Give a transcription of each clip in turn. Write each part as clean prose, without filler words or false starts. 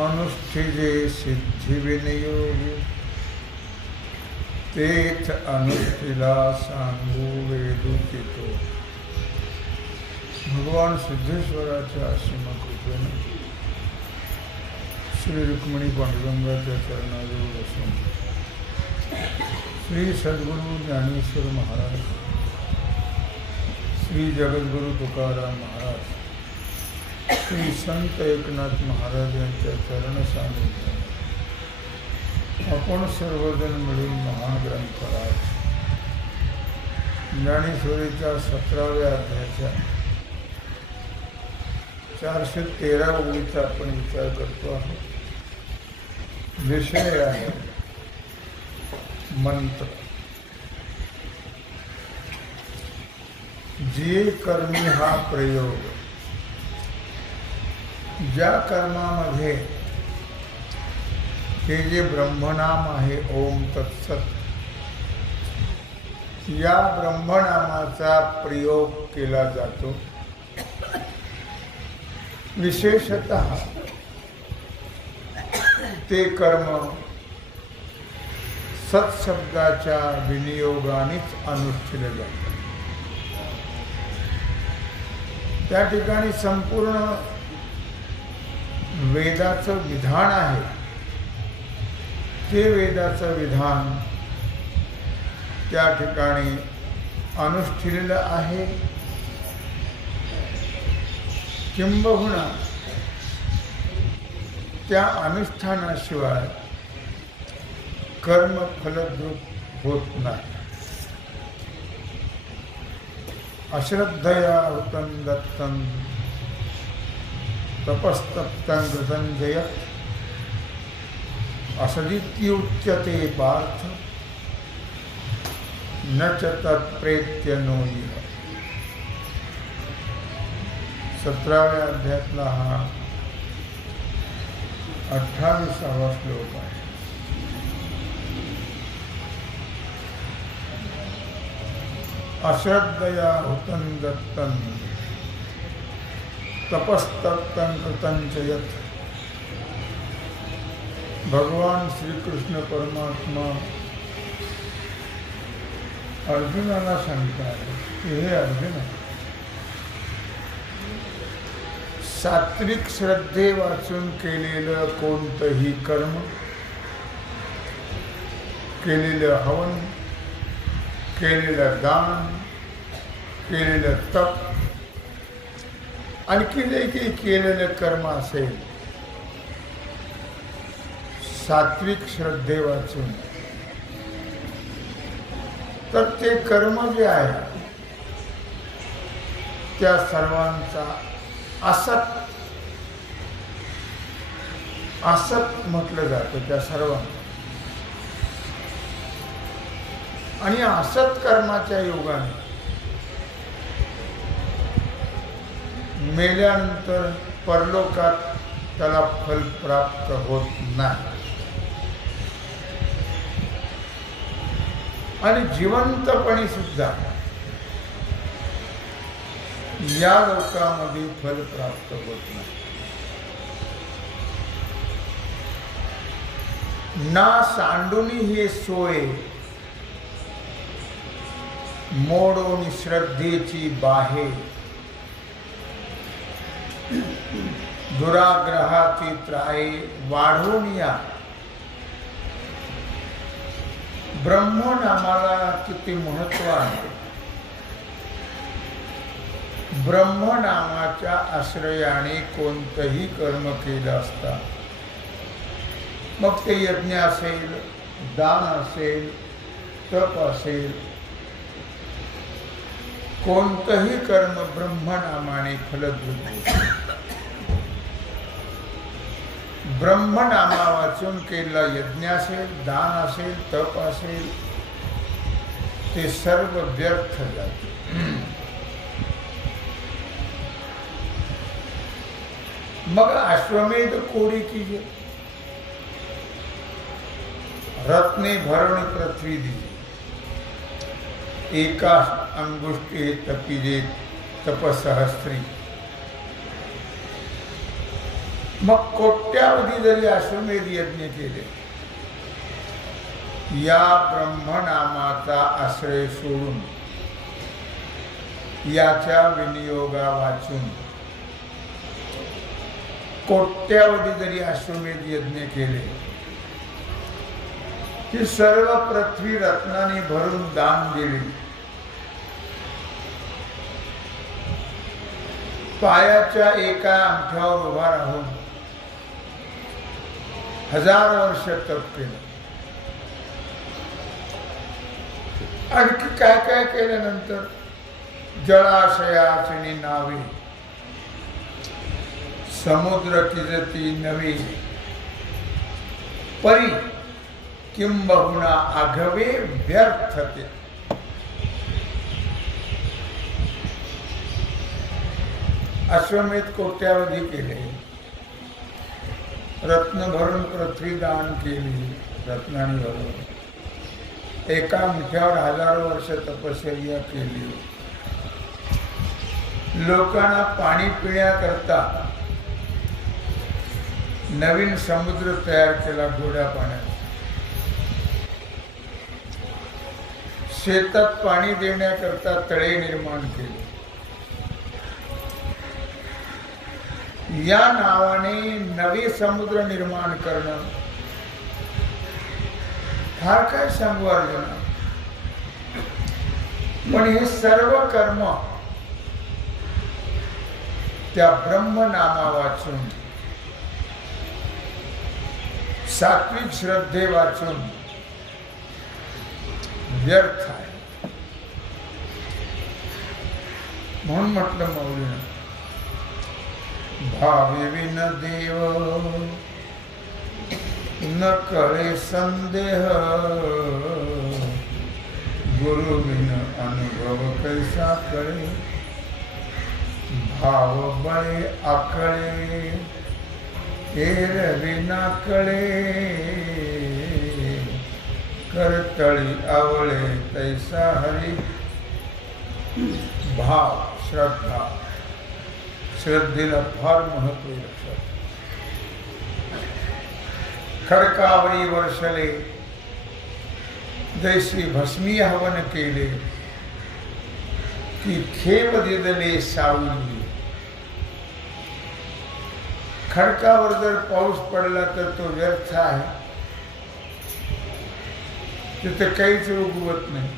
अनुष्ठिजे सिद्धि विनियोगी तेथ अनुष्ठिला सांगो वेदुचितो। भगवान सिद्धेश्वराच्या असीम कृपेने श्री रुक्मिणी पांडुरंगाच्या चरणाजवळ असून श्री सद्गुरु ज्ञानेश्वर महाराज, श्री जगद्गुरु तुकाराम महाराज, श्री संत एकनाथ महाराज यांच्या चरण सानिध्यात आपण सर्वजण मिळून महाग्रंथराज ज्ञानेश्वरीच्या 17व्या अध्यायाच्या 413 ओळीचा आपण विचार करतो आहोत। विषय आहे मंत्र। जे कर्मी हा प्रयोग, ज्या कर्मामध्ये हे जे ब्रह्मनाम आहे ओम तत्सत, या ब्रह्मनामाचा प्रयोग केला जातो। विशेषतः ते कर्म सत्शब्दाच्या विनियोगानेच अनुष्ठिले जातात। त्या ठिकाणी संपूर्ण वेदाचं विधान आहे, ते वेदाचं विधान त्या ठिकाणी अनुष्ठिलेलं आहे। किंबहुना त्या अनुष्ठानाशिवाय कर्म फलद्रूप होत नाही। अश्रद्धया हुतं दत्तं तपस्तप्तं कृतं जयत् असदित्युच्यते पार्थ न च तत्प्रेत्य नो इह। 17व्या अध्यायातला हा 28वा श्लोक आहे। अश्रद्धया हुतं दत्तं तपस्तप्तं कृतं च यत्। भगवान श्री कृष्ण परमात्मा अर्जुनाला सांगतात की हे अर्जुन, सात्विक श्रद्धे वाचून केलेलं कोणतंही कर्म, केलेलं हवन, केलेलं दान, केलेलं तप, आणखी जे काही केलेलं कर्म असेल सात्विक श्रद्धे वाचून, तर ते कर्म जे आहे त्या सर्वांचा असत म्हटलं जातं त्या सर्वांना। आणि असत कर्माच्या योगाने मेल्यानंतर परलोकात त्याला फल प्राप्त होत नाही। आणि जिवंतपणी सुद्धा या लोकामध्ये फल प्राप्त होत नाही। ना सांडुनी हे सोय मोडोनी श्रद्धेची बाहे, दुराग्रहाची त्राये वाढवून या ब्रह्मनामाला किती महत्व आहे. ब्रह्मनामाच्या आश्रयाने कोणतंही कर्म केलं असता, मग ते यज्ञ असेल, दान असेल, तप असेल, कोणतंही कर्म ब्रह्मनामाने फलद्रूप होते. ब्रह्मनामा वाचून केलेला यज्ञ असेल, दान असेल, तप असेल, ते सर्व व्यर्थ जाते. मग अश्वमेध कोडी कीजिए, रत्ने भरण पृथ्वी दी, एका अंगुष्ठे तपिजे तपसहस्त्री. मग कोट्यावधी जरी अश्वमेध यज्ञ केले, या ब्रह्मनामाचा आश्रय सोडून, याच्या विनियोगा वाचून कोट्यावधी जरी अश्वमेध यज्ञ केले, की सर्व पृथ्वी रत्नाने भरून दान दिली, पायाच्या एका अंगठ्यावर उभा राहून 1000 वर्ष तप केलं, आणखी काय काय केल्यानंतर जळाशयाची नावे, समुद्र किजती नवे, परी किंबहुना आघवे व्यर्थते. अश्वमेध कोट्यावधी केले, रत्न भरून पृथ्वी दान केली, रत्नाने भरून, एका मुठ्यावर 1000 वर्ष तपश्चर्या केली, लोकांना पाणी पिण्याकरता नवीन समुद्र तयार केला, गोड्या पाण्याचा, शेतात पाणी देण्याकरता तळे निर्माण केले. या नावाने नवे समुद्र निर्माण करणं, फार काय सांगू अर्जुना. पण हे सर्व कर्म त्या ब्रह्मनामा वाचून, सात्विक श्रद्धे वाचून व्यर्थ आहे. म्हणून म्हटलं मौलीनं, भावे विन देव न कळे संदेह, गुरु विन अनुभव कैसा कळे, भाव बळे आकळे, एरवी ना कळे, करतळी आवळे तैसा हरी. भाव, श्रद्धा, श्रद्धेला फार महत्व लक्षात. खडकावरी वर्षले जैसे भस्मी हवन केले, की खेव दिदले सावली. खडकावर जर पाऊस पडला तर तो व्यर्थ आहे, तिथे काहीच उगवत नाही.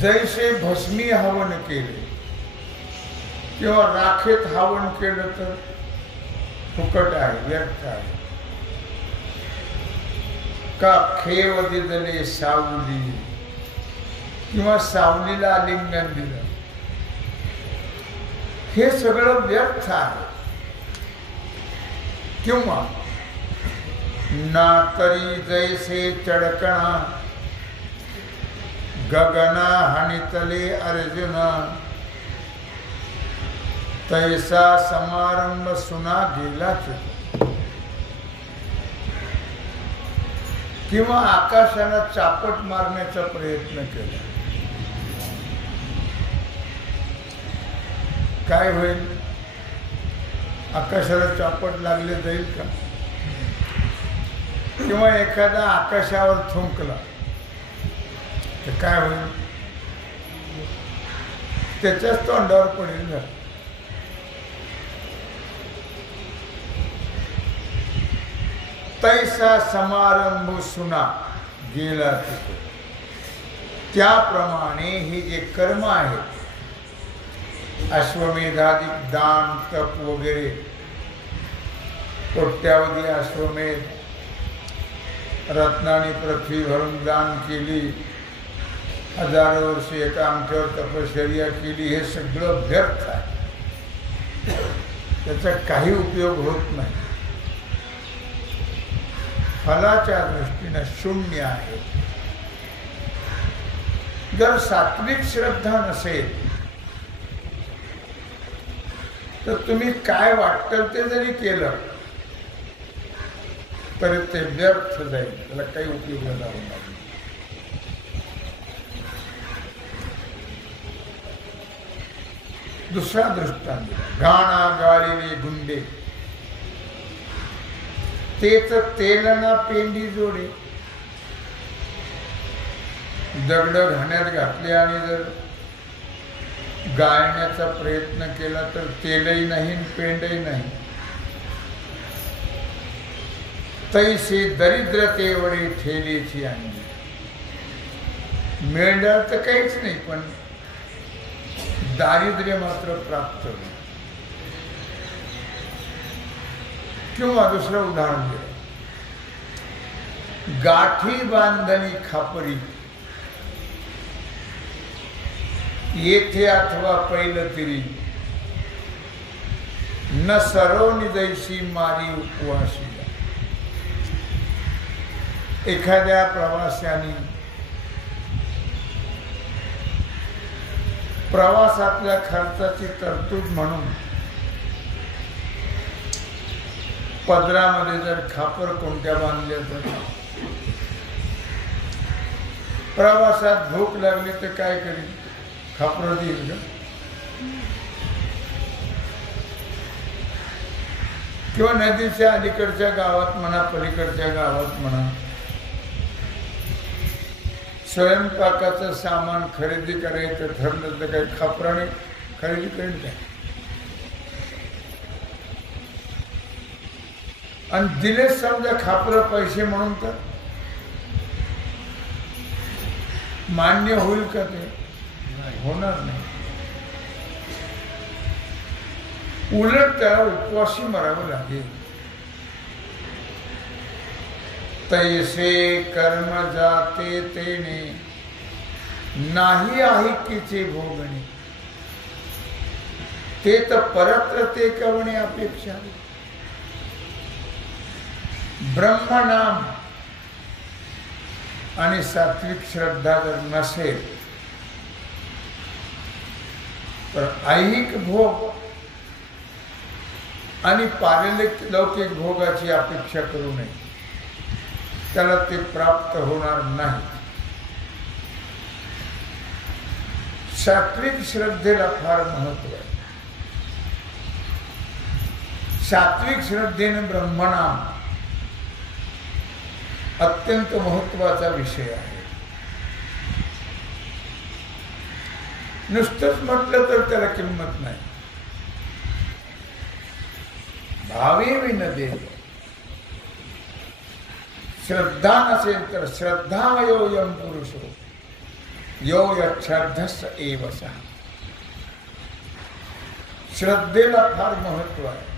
जैसे भस्मी हवन केले किंवा राखेत हवन केलं तर फुकट आहे, व्यर्थ आहे. का खेव दिदले सावली, किंवा सावलीला आलिंगन दिलं, हे सगळं व्यर्थ आहे. किंवा ना तरी जैसे चढकणा, गगना हानितले अर्जुन, तैसा समारंभ सुना गेलाच. किंवा आकाशाला चापट मारण्याचा प्रयत्न केला, काय होईल? आकाशाला चापट लागले जाईल का? किंवा एखादा आकाशावर थुंकला तर काय होईल? त्याच्याच तोंडावर पडेल ना. तैसा समारंभ सुना गेला तिथे. त्याप्रमाणे हे जे कर्म आहेत, अश्वमेधाधिक दान तप वगैरे, कोट्यावधी अश्वमेध, रत्नाने पृथ्वी भरून दान केली, हजारो वर्ष एका अंगठ्यावर तपश्चर्या केली, हे सगळं व्यर्थ आहे. त्याचा काही उपयोग होत नाही, फलाच्या दृष्टीने शून्य आहे. जर सात्विक श्रद्धा नसेल तर तुम्ही काय वाटतं ते जरी केलं तरी ते व्यर्थ जाईल, त्याला काही उपयोग नाही. दुसरा दृष्टांत, गाणा गाळिले गुंडे तेच तेलना पेंडी जोडे. दगड घाण्यात घातले आणि जर गाळण्याचा प्रयत्न केला तर तेलही नाही पेंडही नाही. तैसे दरिद्रतेवडे ठेलेची आणली. मिळणार तर काहीच नाही, पण दारिद्र्य मात्र प्राप्त होईल. किंवा दुसरं उदाहरण दिलं, गाठी बांधणी खापरी येथे अथवा पहिलं तिरी, न सरोनी जैसी मारी उपवासी. एखाद्या प्रवाशाने प्रवासातल्या खर्चाची तरतूद म्हणून पदरामध्ये जर खापर कोणत्या बांधल्या तर प्रवासात भूक लागली तर काय करील? खापर देईल का? किंवा नदीच्या अलीकडच्या गावात म्हणा, पलीकडच्या गावात म्हणा, स्वयंपाकाचं सामान खरेदी करायचं ठरलं तर काही खापराने खरेदी करेल काय? आणि दिले समजा खापर पैसे म्हणून तर मान्य होईल का? ते होणार नाही. उलट त्याला उपवासी मरावं लागेल. तैसे कर्म जाते तेने नाही ऐकीचे भोगणे, ते तर परत्र ते कवणे अपेक्षा. ब्रह्मनाम आणि सात्विक श्रद्धा जर नसेल तर ऐहिक भोग आणि पारलौकिक भोगाची अपेक्षा करू नये, त्याला ते प्राप्त होणार नाही. सात्विक श्रद्धेला फार महत्व आहे. सात्विक श्रद्धेने ब्रह्मनाम अत्यंत महत्वाचा विषय आहे. नुसतंच म्हटलं तर त्याला किंमत नाही. भावे विनदेव, श्रद्धा नसेल तर श्रद्धामयोयम पुरुषो यो यच्छ्रद्धस एव सः. श्रद्धेला फार महत्व आहे.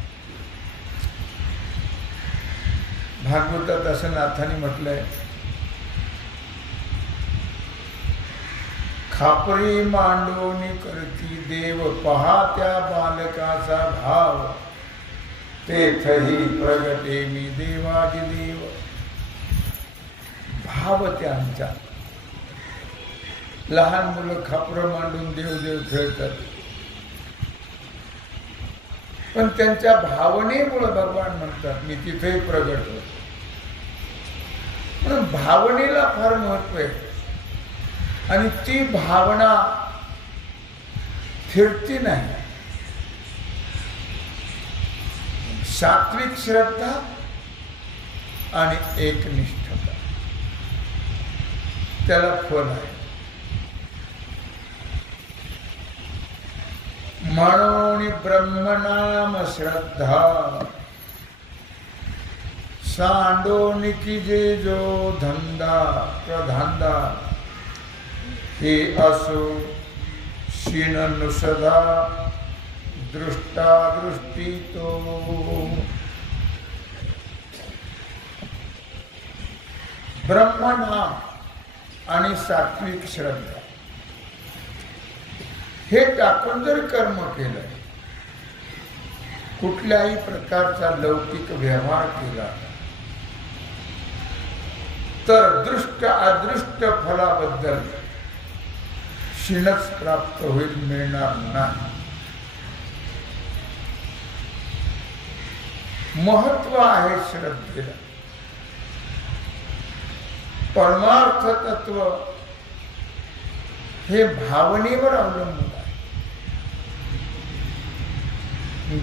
भागवतात असं नाथाने म्हटलंय, खापरी मांडोनी करती देव, पहा त्या बालकाचा भाव, तेथही प्रगटे मी देवादिदेव. भाव त्यांचा. लहान मुलं खापर मांडून देवदेव खेळतात, पण त्यांच्या भावनेमुळे भगवान म्हणतात मी तिथेही प्रगट होतो. म्हणून भावनेला फार महत्व आहे. आणि ती भावना फिरती नाही. सात्विक श्रद्धा आणि एकनिष्ठता, त्याला फल आहे. म्हणून ब्रह्मनाम श्रद्धा सांडोनिकी जे जो धंदा प्रधांदा हे असो क्षीण नुसदा दृष्टा दृष्टी तो ब्रह्मनाम आणि सात्विक श्रद्धा हे टाकून जर कर्म केलं, कुठल्याही प्रकारचा लौकिक व्यवहार केला तर दृष्ट अदृष्ट फलाबद्दल क्षीणच प्राप्त होईल, मिळणार नाही. महत्व आहे श्रद्धेला. परमार्थ तत्व हे भावनेवर अवलंबून आहे.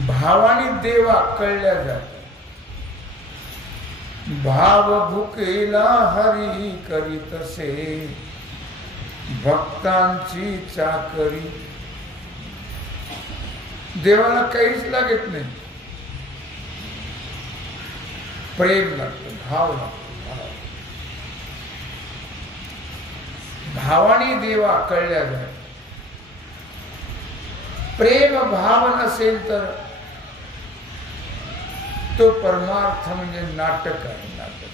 भावाने देव आकळल्या जातो. भाव भुकेला हरी करीतसे भक्तांची चाकरी. देवाला काहीच लागत नाही, प्रेम लागतो, भाव लागतो. भावाने देव आकळल्या जातो. प्रेम भाव नसेल तर तो परमार्थ म्हणजे नाटक आहे. नाटक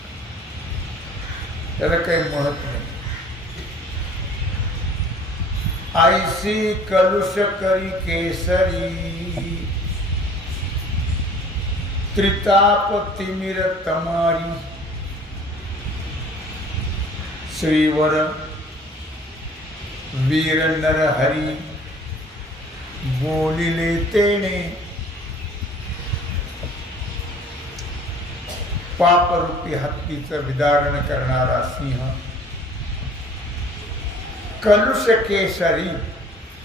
त्याला काही महत्व नाही. आईसी कलुष करी केसरी त्रिताप तिमिर तमारी श्रीवर वीर नर हरी बोलिले तेने पापरूपी हत्तीचं विदारण करणारा सिंह. कलुष केसरी,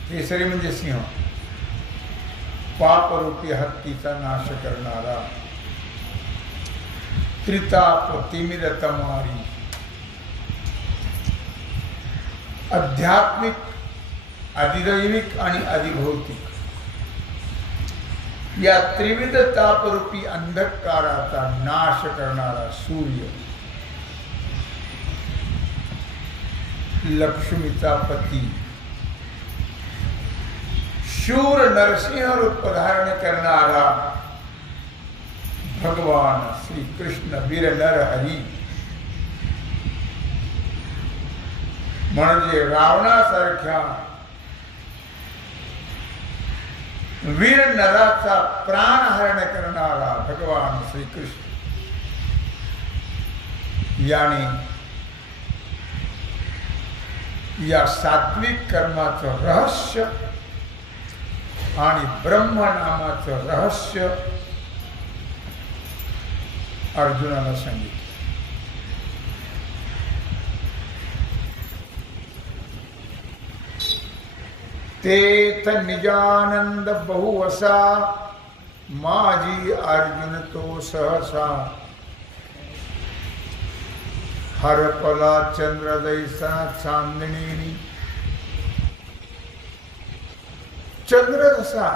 केसरी म्हणजे सिंह, पापरूपी हत्तीचा नाश करणारा. त्रिताप तिमिर तमारी, आध्यात्मिक, अधिदैविक आणि अधिभौतिक या त्रिविध तापरूपी अंधकाराचा नाश करणारा सूर्य. लक्ष्मीचा पती, शूर नरसिंह रूप धारण करणारा भगवान श्री कृष्ण वीर नर हरी. म्हणजे रावणासारख्या वीर नराचा प्राणहरण करणारा भगवान श्रीकृष्ण याने या सात्विक कर्माचं रहस्य आणि ब्रह्मनामाचं रहस्य अर्जुनाला सांगितलं. तेथ निजानंद बहुवसा माझी अर्जुन तो सहसा. हरपला चंद्र दैसा चांदणी. चंद्र जसा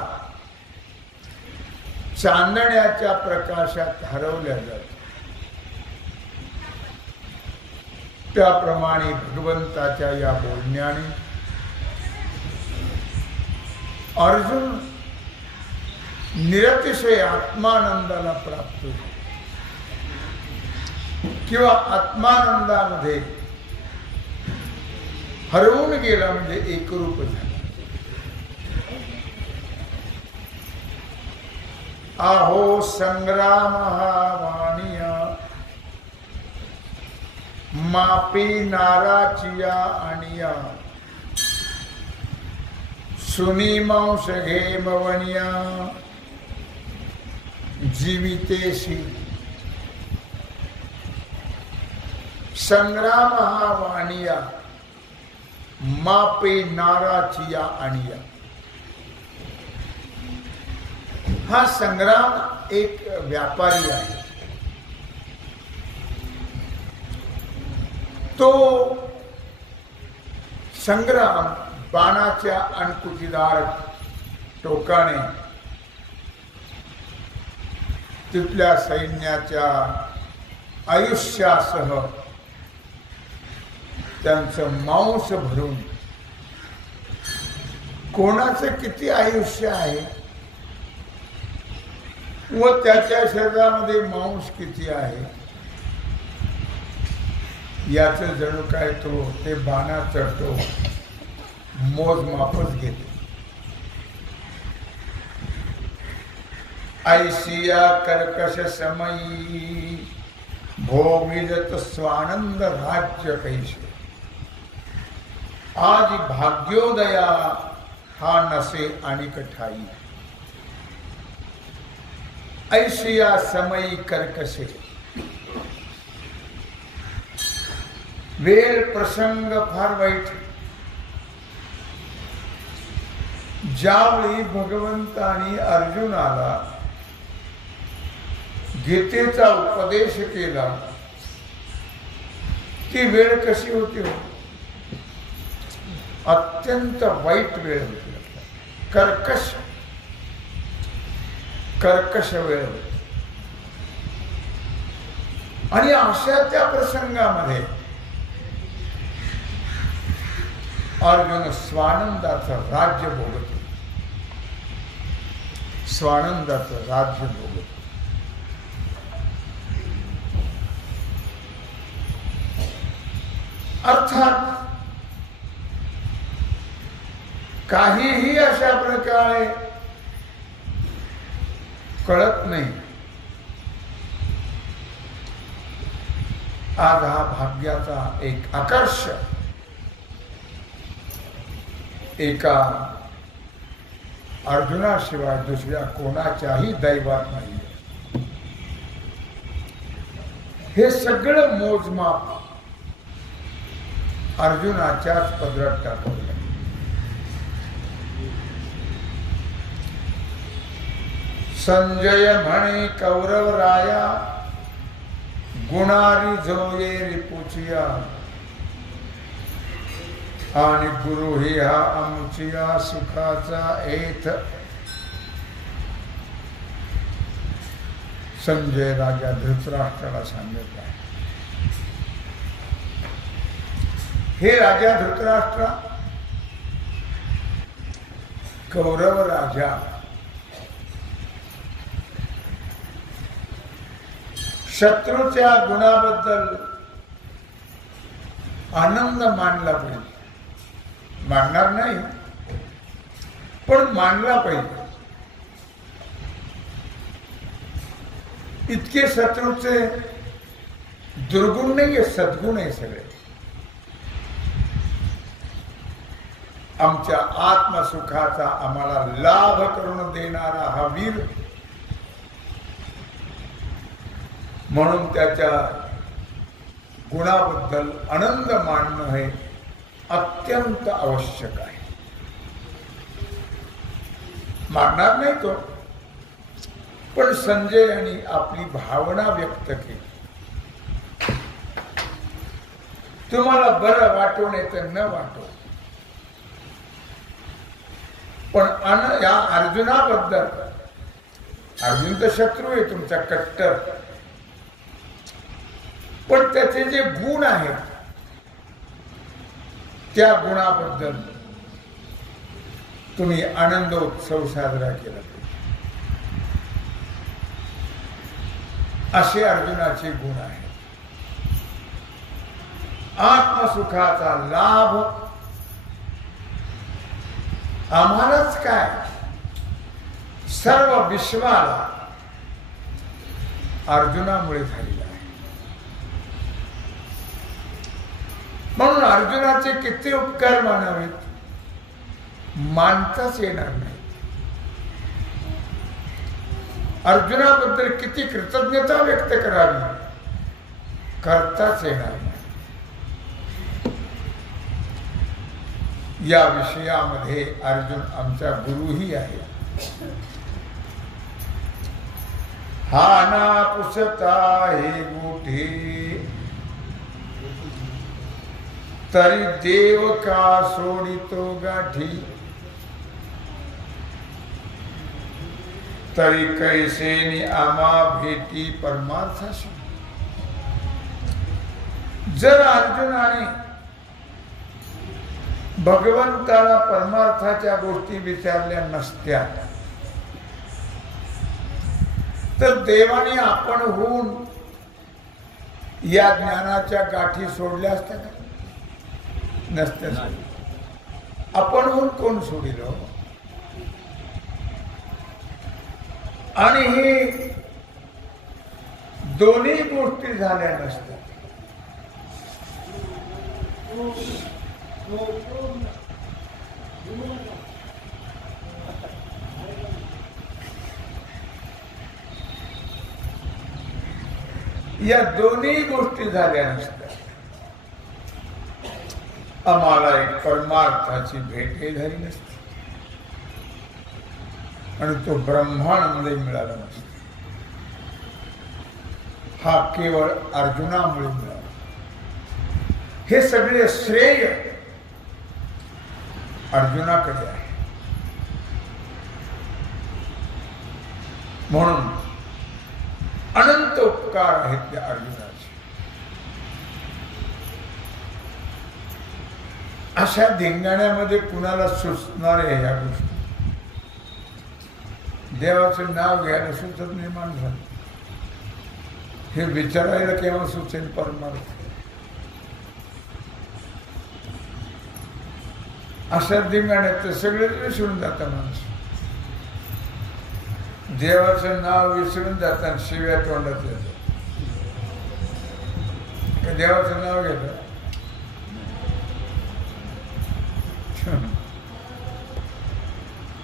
चांदण्याच्या प्रकाशात हरवल्या जातो त्याप्रमाणे भगवंताच्या या बोलण्याने अर्जुन निरतिशय आत्मानंदाला प्राप्त होतो किंवा आत्मानंदामध्ये हरवून गेला म्हणजे एकरूप झाला. आहो संग्राम वाणिया मापी नाराचिया आणिया सुनी मांस घे मवनिया जीवितेशी. संग्राम हा वाणिया मापे नाराचिया आणिया. हा संग्राम एक व्यापारी आहे. तो संग्राम बाणाच्या अणकुचीदार टोकाने तिथल्या सैन्याच्या आयुष्यासह त्यांचं मांस भरून कोणाचं किती आयुष्य आहे व त्याच्या शरीरामध्ये मांस किती आहे याचं जणू काय तो ते बाणा चढतो मोजमापच घेतो. ऐसिया कर्कश समयी भोगिजत स्वानंद राज्य कैसे. आज भाग्योदया हा नसे आणि ठाई. ऐसिया समयी कर्कशे वेळ प्रसंग फार वाईट. ज्यावेळी भगवंतानी अर्जुनाला गीतेचा उपदेश केला ती वेळ कशी होती हो, अत्यंत वाईट वेळ होती. कर्कश कर्कश वेळ होती. आणि अशा त्या प्रसंगामध्ये अर्जुन स्वानंदाचं राज्य भोगत, स्वानंदाचं राज्य भोगत. अर्थात काहीही अशा प्रकारे कळत नाही. आज हा भाग्याचा एक आकर्ष एका अर्जुनाशिवाय दुसऱ्या कोणाच्याही दैवात नाही. हे सगळं मोजमाप अर्जुनाच्याच पदरात टाकलं. संजय म्हणे कौरव राया गुणारी जोये रिपुचिया आणि गुरु ही हा आमचिया सुखाचा एथ. संजय राजा धृतराष्ट्राला सांगत आहे, हे राजा धृतराष्ट्र, कौरव राजा शत्रूच्या गुणाबद्दल आनंद मानला पाहिजे. मानणार नाही पण मानला पाहिजे. इतके शत्रूचे दुर्गुण नाही, सद्गुण आहे सगळे. आमच्या आत्मसुखाचा आम्हाला लाभ करून देणारा हा वीर, म्हणून त्याच्या गुणाबद्दल आनंद मानणं हे अत्यंत आवश्यक आहे. मानणार नाही तो, पण संजय यांनी आपली भावना व्यक्त केली. तुम्हाला बरं वाटून येतं न वाटो, पण या अर्जुनाबद्दल, अर्जुन तर शत्रू आहे तुमचा कट्टर, पण त्याचे जे गुण आहेत त्या गुणाबद्दल तुम्ही आनंदोत्सव साजरा केला. असे अर्जुनाचे गुण आहेत. आत्मसुखाचा लाभ आम्हालाच काय, सर्व विश्वाला अर्जुनामुळे झालेला आहे. म्हणून अर्जुनाचे किती उपकार मानावेत, मानताच येणार नाही. अर्जुनाबद्दल किती कृतज्ञता व्यक्त करावी, करताच येणार नाही. या विषयामध्ये अर्जुन आमचा गुरुही आहे. हा ना पुसता हे गोठे तरी देव का सोडितो गाठी. तरी कैसेनी आम्हा भेटी परमार्थाशी. जर अर्जुनाने भगवंताला परमार्थाच्या गोष्टी विचारल्या नसत्या तर देवाने आपण होऊन या ज्ञानाच्या गाठी सोडल्या असत्या का? नसत्या. आपण होऊन कोण सोडिल? आणि हे दोन्ही गोष्टी झाल्या नसत्या. या दोन्ही गोष्टी झाल्या नसत्या आम्हाला एक परमार्थाची भेटही झाली नसती आणि तो ब्रह्मांड मिळाला नसता. हा केवळ अर्जुनामुळे मिळाला. हे सगळे श्रेय अर्जुनाकडे आहे. म्हणून अनंत उपकार आहेत त्या अर्जुनाचे. अशा धिंगाण्यामध्ये कुणाला सुचणार आहे ह्या गोष्टी? देवाचं नाव घ्यायला सुचत नाही माणसाला. हे विचारायला केव्हा सुचेल परमार्थ? अशा धिंगाण्यात तर सगळेच विसरून जातात माणसं. देवाचं नाव विसरून जातात, शिव्या तोंडात येतात. देवाचं नाव घेतात.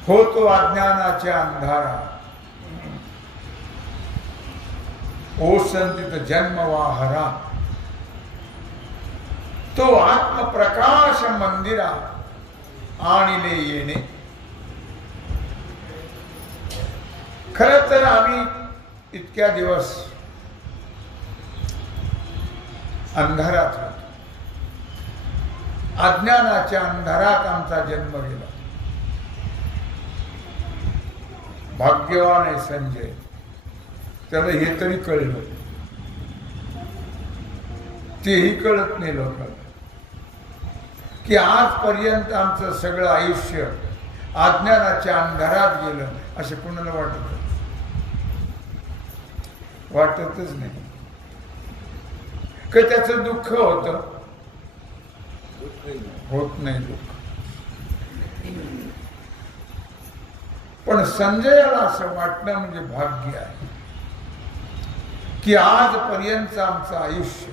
हो तो अज्ञानाच्या अंधारा ओसंतित जन्म वाहरा तो आत्मप्रकाश मंदिरा आणिले येणे. खरं तर आम्ही इतक्या दिवस अंधारात होतो. अज्ञानाच्या अंधारात आमचा जन्म गेला. भाग्यवान आहे संजय, त्याला हे तरी कळलं. तेही कळत नाही लोकांना की आजपर्यंत आमचं सगळं आयुष्य अज्ञानाच्या अंधारात गेलं. असं कोणाला वाटतच नाही. का त्याचं दुःख होत नाही दुःख. पण संजयाला असं वाटणं म्हणजे भाग्य आहे की आजपर्यंत आमचं आयुष्य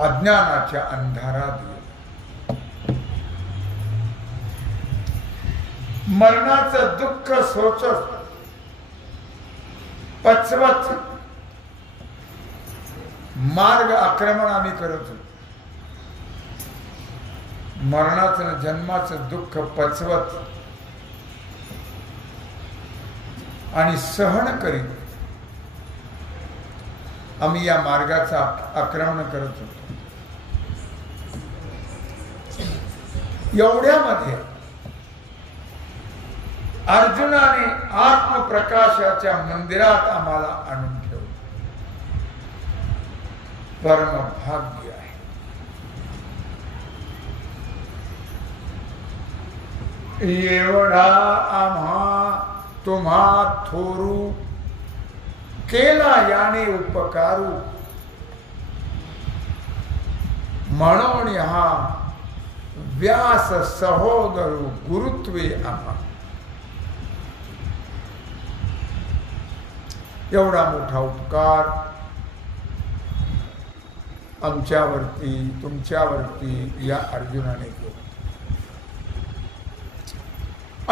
अज्ञानाच्या अंधारात गेलं. मरणाचं दुःख सोचत पचवत मार्ग आक्रमण आम्ही करत होतो. मरणाचं जन्माचं दुःख पचवत आणि सहन करीत आम्ही या मार्गाचा आक्रमण करत होतो. एवढ्यामध्ये अर्जुनाने आत्मप्रकाशाच्या मंदिरात आम्हाला आणून ठेवलं. परम भाग्य आहे. एवढा आम्हा तुम्हा थोरू केला याने उपकारू म्हणून हा व्यास सहोदरू गुरुत्वे आम्हा. एवढा मोठा उपकार आमच्यावरती तुमच्यावरती या अर्जुनाने केला.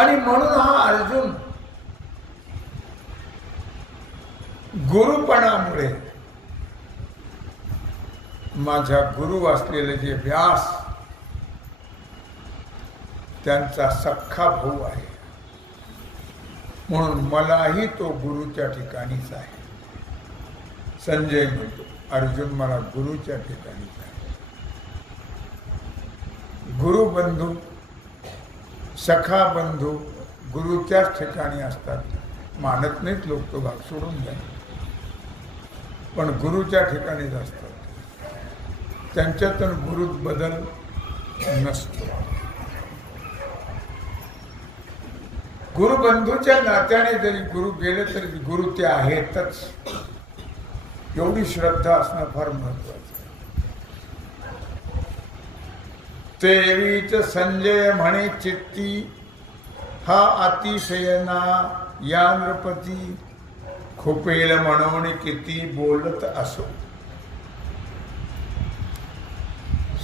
आणि म्हणून हा अर्जुन गुरुपणामुळे माझा गुरु असलेले जे व्यास त्यांचा सख्खा भाऊ आहे. म्हणून मलाही तो गुरुच्या ठिकाणीच आहे. संजय म्हणतो अर्जुन मला गुरुच्या ठिकाणीच आहे. गुरुबंधू सखा बंधू गुरुच्याच ठिकाणी असतात. मानत नाहीत लोक तो भाग सोडून द्या, पण गुरुच्या ठिकाणीच असतात. त्यांच्यातून गुरुत बदल नसतो. गुरुबंधूच्या नात्याने जरी गुरु गेले तरी गुरु ते आहेतच, एवढी श्रद्धा असणं फार महत्वाचं. तेवीच संजय म्हणे चित्ती, हा अतिशयना या नृपती, खुपेल म्हणून किती बोलत असो.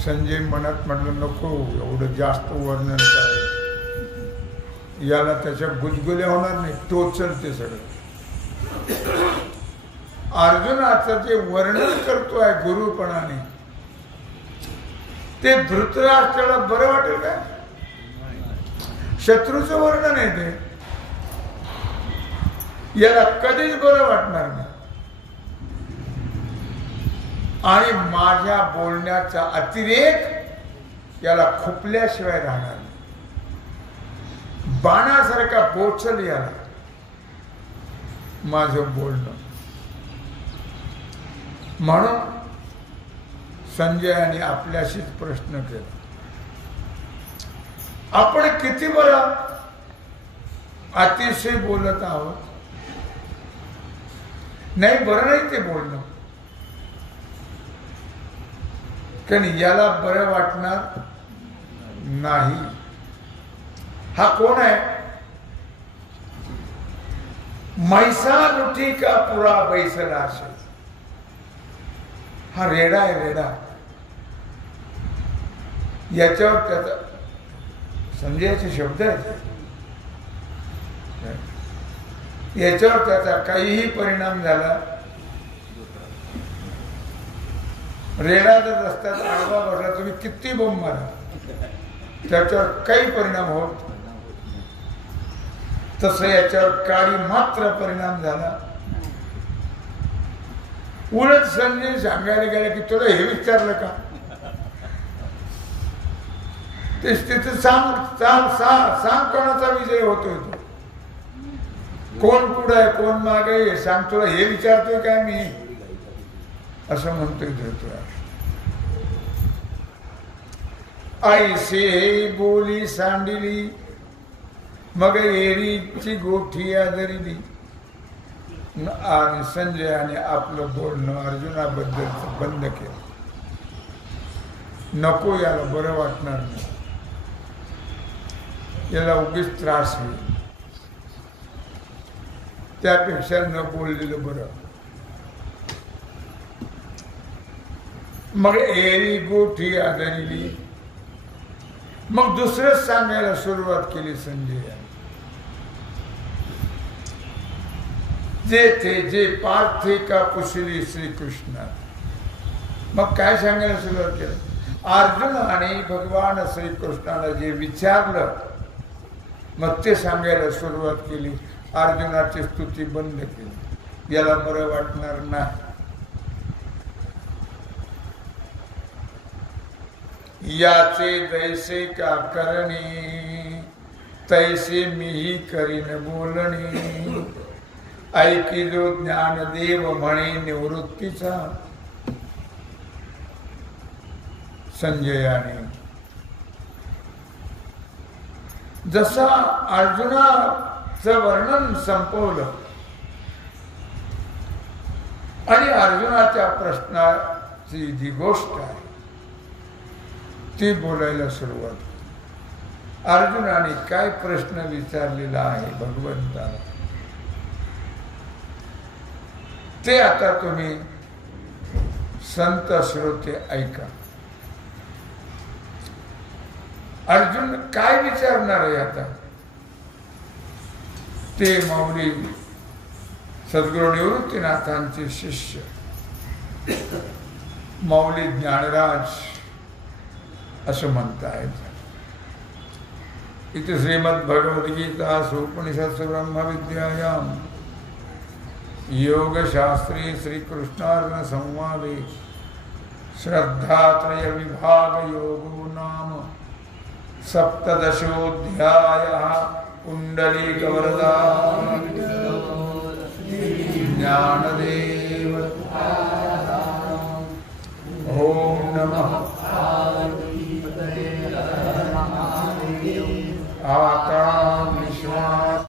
संजय मनात म्हटलं नको एवढं जास्त वर्णन करायचं, याला त्याच्या गुदगुल्या होणार नाही, टोचल ते सगळं. अर्जुनाचं जे वर्णन करतोय गुरुपणाने ते धृतराष्ट्राला बरं वाटेल का? शत्रूचं वर्णन आहे ते, याला कधीच बरं वाटणार नाही. आणि माझ्या बोलण्याचा अतिरेक याला खुपल्याशिवाय राहणार नाही. बाणासारखा बोचल याला माझं बोलणं. म्हणून संजयाने आपल्याशीच प्रश्न केला, आपण किती बरं अतिशय बोलत आहोत? नाही, बरं नाही ते बोलणं, कारण याला बरं वाटणार नाही. हा कोण आहे? मैसा लुठी का पुरा बैसला असेल. हा रेडा आहे, रेडा. याच्यावर त्याचा संजयाचे शब्द आहेत, याच्यावर त्याचा काहीही परिणाम झाला, रेडा जर रस्त्यात आडवा बसला तुम्ही किती बोंब मारा, त्याच्यावर काही परिणाम होत. तसं याच्यावर काही मात्र परिणाम झाला. उलट संजय सांगायला गेला की तुला हे विचारलं का? तेच तिथे सांग कोणाचा विजय होतोय तो, कोण पुढे आहे कोण मागे आहे सांग, तुला हे विचारतोय काय मी? असं म्हणतोय धृतराष्ट्र. ऐसे बोली सांडिली, मग एरीची गोठी आदरिली. आणि संजयाने आपलं बोलणं अर्जुनाबद्दलच बंद केलं. नको, याला बरं वाटणार नाही, याला उगीच त्रास होईल, त्यापेक्षा न बोललेलं बरं. मग एरी गोठी आदरिली. मग दुसरंच सांगायला सुरुवात केली संजयाने. जे पार्थे का कुशली श्रीकृष्ण. मग काय सांगायला सुरुवात केली? अर्जुनाने भगवान श्रीकृष्णाला जे विचारलं मग ते सांगायला सुरुवात केली. अर्जुनाची स्तुती बंद केली, याला बरं वाटणार नाही. याचे जैसे का करणे, तैसे मीही करीन बोलणे. ऐकी जो ज्ञानदेव म्हणे निवृत्तीचा. संजयाने जसा अर्जुनाचं वर्णन संपवलं आणि अर्जुनाच्या प्रश्नाची जी गोष्ट आहे ती बोलायला सुरुवात. अर्जुनाने काय प्रश्न विचारलेला आहे भगवंताला ते आता तुम्ही संत श्रोते ऐका. अर्जुन काय विचारणार आहे आता ते माऊली सद्गुरू निवृत्तीनाथांचे शिष्य माऊली ज्ञानराज असं म्हणतायत. इथे श्रीमद् भगवद्गीता उपनिषत्सु ब्रह्मविद्यायां योगशास्त्रे श्रीकृष्णार्जुन संवादे श्रद्धात्रय विभाग योगो नाम सप्तदशोऽध्यायः. कुंडलीकवरदा ज्ञानदेव. ओम नमः आता विश्वास